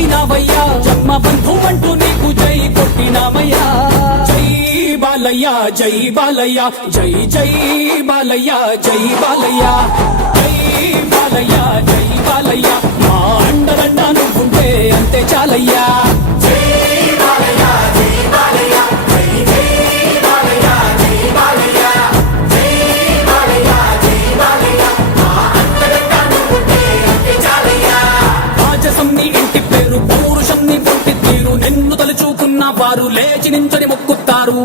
దాటినావయ్యా జన్మ బంధు అంటూ నీకు జై కొట్టినామయ్యా జై బాలయ్య జై బాలయ్య జై జై బాలయ్య జై బాలయ్య జై బాలయ్య జై బాలయ్య మా అండదండ నువ్వుంటే అంతే చాలయ్యా ఇంటి పేరు పౌరుషం నీ పుట్టి తీరు నిన్ను తలుచుకున్న వారు లేచి నించని మొక్కుతారు